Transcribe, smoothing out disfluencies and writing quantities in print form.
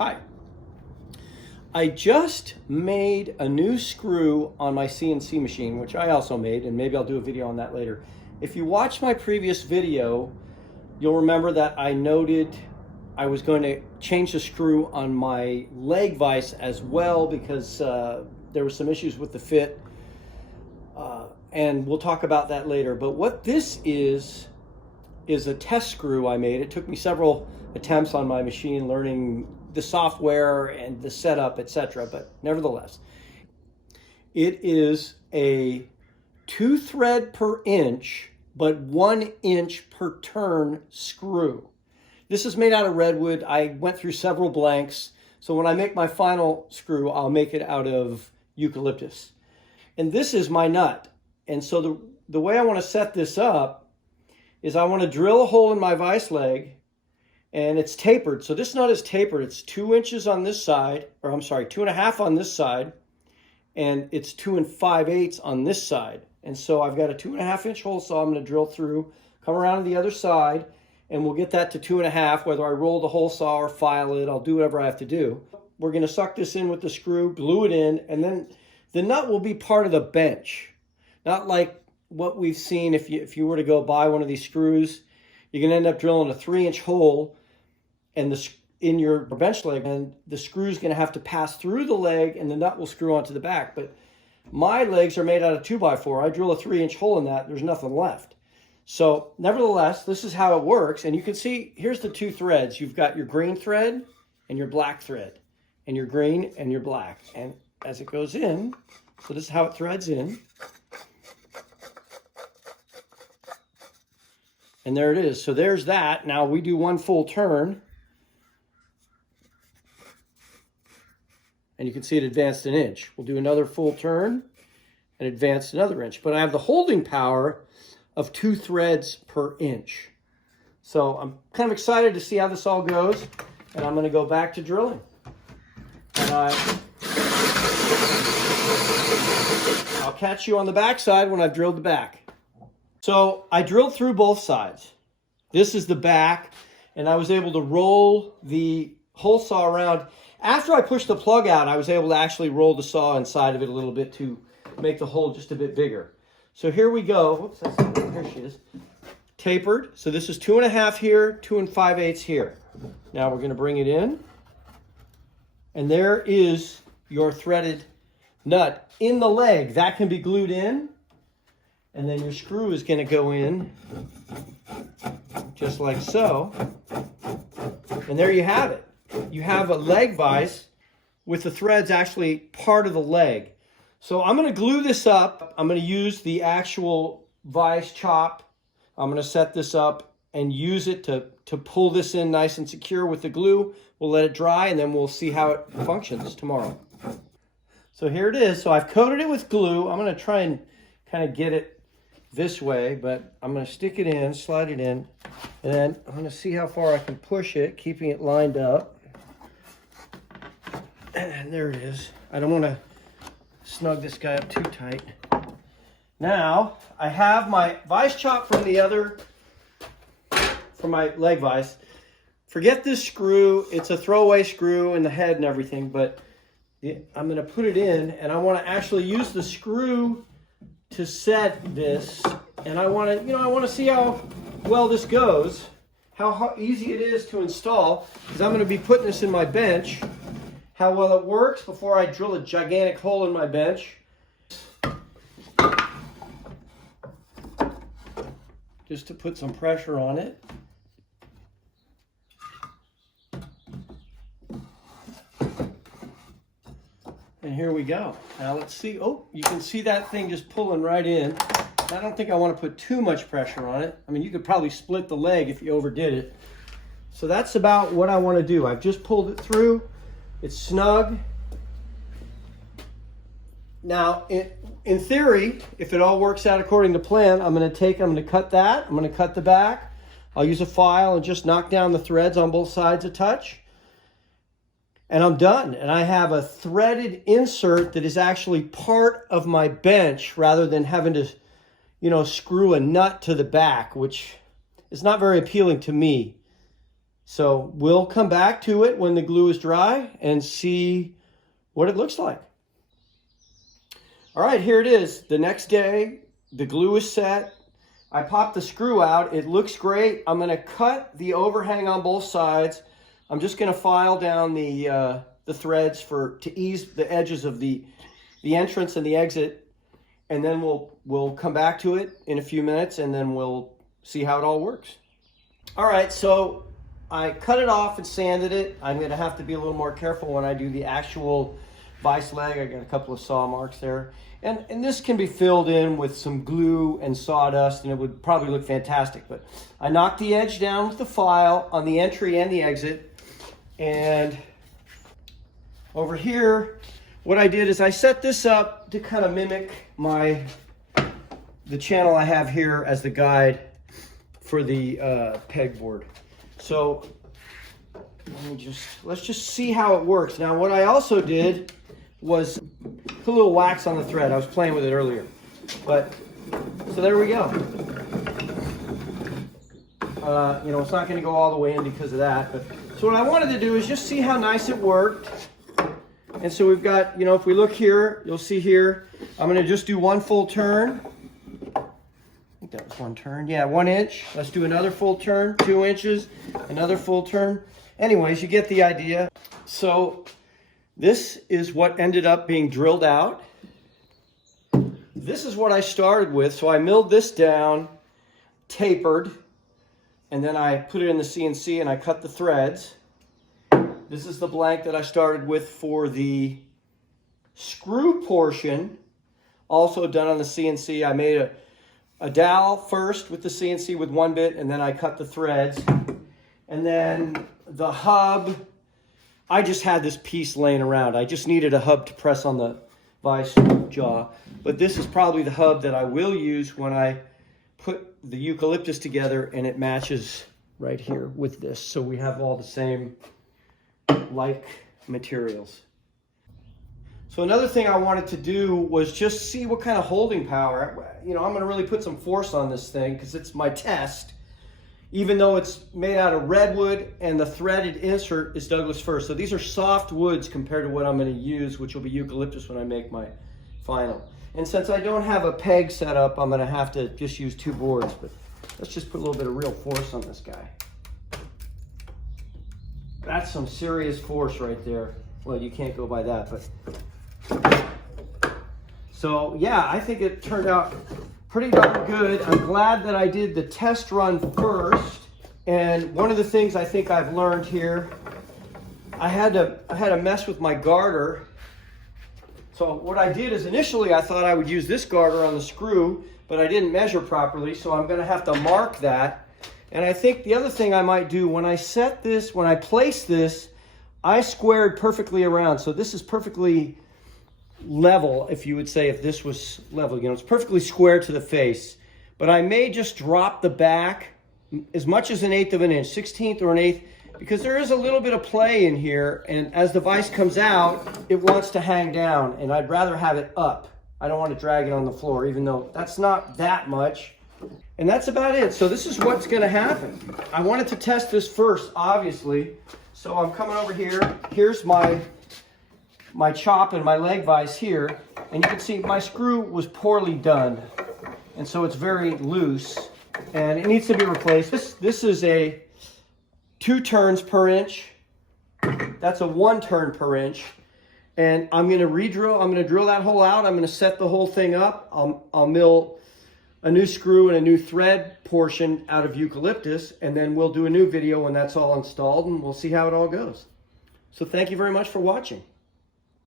Hi. I just made a new screw on my CNC machine, which I also made, and maybe I'll do a video on that later. If you watch my previous video, you'll remember that I noted I was going to change the screw on my leg vise as well because there were some issues with the fit, and we'll talk about that later. But what this is a test screw I made. It took me several attempts on my machine learning the software and the setup, etc. But nevertheless, it is a 2 thread per inch, but 1 inch per turn screw. This is made out of redwood. I went through several blanks. So when I make my final screw, I'll make it out of eucalyptus. And this is my nut. And so the way I want to set this up is I want to drill a hole in my vise leg, and it's tapered. So this nut is tapered. It's 2 inches on this side, or I'm sorry, 2.5 on this side, and it's 2 5/8 on this side. And so I've got a 2.5 inch hole saw I'm going to drill through, come around to the other side, and we'll get that to 2.5. Whether I roll the hole saw or file it, I'll do whatever I have to do. We're going to suck this in with the screw, glue it in, and then the nut will be part of the bench. Not like what we've seen if you were to go buy one of these screws. You're going to end up drilling a 3-inch hole and in your bench leg, and the screw's going to have to pass through the leg and the nut will screw onto the back. But my legs are made out of 2x4. I drill a 3-inch hole in that, there's nothing left. So nevertheless, this is how it works. And you can see, here's the 2 threads. You've got your green thread and your black thread, and your green and your black. And as it goes in, so this is how it threads in. And there it is. So there's that. Now we do 1 full turn. And you can see it advanced an inch. We'll do another full turn and advance another inch. But I have the holding power of 2 threads per inch. So I'm kind of excited to see how this all goes. And I'm going to go back to drilling. And I'll catch you on the back side when I've drilled the back. So I drilled through both sides. This is the back, and I was able to roll the hole saw around. After I pushed the plug out, I was able to actually roll the saw inside of it a little bit to make the hole just a bit bigger. So here we go. Whoops, here she is. Tapered. So this is 2.5 here, 2 5/8 here. Now we're going to bring it in. And there is your threaded nut in the leg. That can be glued in. And then your screw is going to go in just like so. And there you have it. You have a leg vise with the threads actually part of the leg. So I'm going to glue this up. I'm going to use the actual vise chop. I'm going to set this up and use it to pull this in nice and secure with the glue. We'll let it dry and then we'll see how it functions tomorrow. So here it is. So I've coated it with glue. I'm going to try and kind of get it this way, but I'm going to stick it in, slide it in, and then I'm going to see how far I can push it, keeping it lined up. And there it is. I don't want to snug this guy up too tight. Now, I have my vise chop from my leg vise. Forget this screw. It's a throwaway screw in the head and everything, but I'm going to put it in, and I want to actually use the screw to set this, and I want to see how well this goes, how easy it is to install, because I'm going to be putting this in my bench, how well it works before I drill a gigantic hole in my bench. Just to put some pressure on it. And here we go. Now let's see. Oh, you can see that thing just pulling right in. I don't think I want to put too much pressure on it. I mean, you could probably split the leg if you overdid it. So that's about what I want to do. I've just pulled it through. It's snug. Now, in theory, if it all works out according to plan, I'm going to cut that. I'm going to cut the back. I'll use a file and just knock down the threads on both sides a touch. And I'm done. And I have a threaded insert that is actually part of my bench rather than having to, screw a nut to the back, which is not very appealing to me. So we'll come back to it when the glue is dry and see what it looks like. All right, here it is. The next day, the glue is set. I popped the screw out. It looks great. I'm going to cut the overhang on both sides. I'm just going to file down the threads to ease the edges of the entrance and the exit, and then we'll come back to it in a few minutes, and then we'll see how it all works. All right, so I cut it off and sanded it. I'm going to have to be a little more careful when I do the actual vise leg. I got a couple of saw marks there. And this can be filled in with some glue and sawdust, and it would probably look fantastic. But I knocked the edge down with the file on the entry and the exit. And over here, what I did is I set this up to kind of mimic the channel I have here as the guide for the pegboard. So let's just see how it works. Now, what I also did was put a little wax on the thread. I was playing with it earlier. But, so there we go. You know, it's not going to go all the way in because of that. But, so what I wanted to do is just see how nice it worked. And so we've got, you know, if we look here, you'll see here, I'm going to just do one full turn. I think that was one turn. Yeah, 1 inch. Let's do another full turn, 2 inches, another full turn. Anyways, you get the idea. So this is what ended up being drilled out. This is what I started with. So I milled this down, tapered, and then I put it in the CNC and I cut the threads. This is the blank that I started with for the screw portion, also done on the CNC. I made a dowel first with the CNC with 1 bit, and then I cut the threads. And then the hub, I just had this piece laying around. I just needed a hub to press on the vise jaw. But this is probably the hub that I will use when I put the eucalyptus together, and it matches right here with this. So we have all the same like materials. So another thing I wanted to do was just see what kind of holding power. You know, I'm going to really put some force on this thing because it's my test. Even though it's made out of redwood and the threaded insert is Douglas fir. So these are soft woods compared to what I'm going to use, which will be eucalyptus when I make my final. And since I don't have a peg set up, I'm going to have to just use 2 boards. But let's just put a little bit of real force on this guy. That's some serious force right there. Well, you can't go by that, but. So yeah, I think it turned out pretty darn good. I'm glad that I did the test run first. And one of the things I think I've learned here, I had to mess with my garter. So what I did is initially I thought I would use this garter on the screw, but I didn't measure properly, so I'm going to have to mark that. And I think the other thing I might do, when I place this, I squared perfectly around. So this is perfectly level, if you would say, if this was level. You know, it's perfectly square to the face. But I may just drop the back as much as 1/8 of an inch, 1/16 or 1/8, because there is a little bit of play in here. And as the vise comes out, it wants to hang down. And I'd rather have it up. I don't want to drag it on the floor, even though that's not that much. And that's about it. So this is what's going to happen. I wanted to test this first, obviously. So I'm coming over here. Here's my chop and my leg vise here. And you can see my screw was poorly done. And so it's very loose. And it needs to be replaced. This is a 2 turns per inch. That's a 1 turn per inch. And I'm going to re-drill. I'm going to drill that hole out. I'm going to set the whole thing up. I'll mill a new screw and a new thread portion out of eucalyptus, and then we'll do a new video when that's all installed, and we'll see how it all goes. So thank you very much for watching.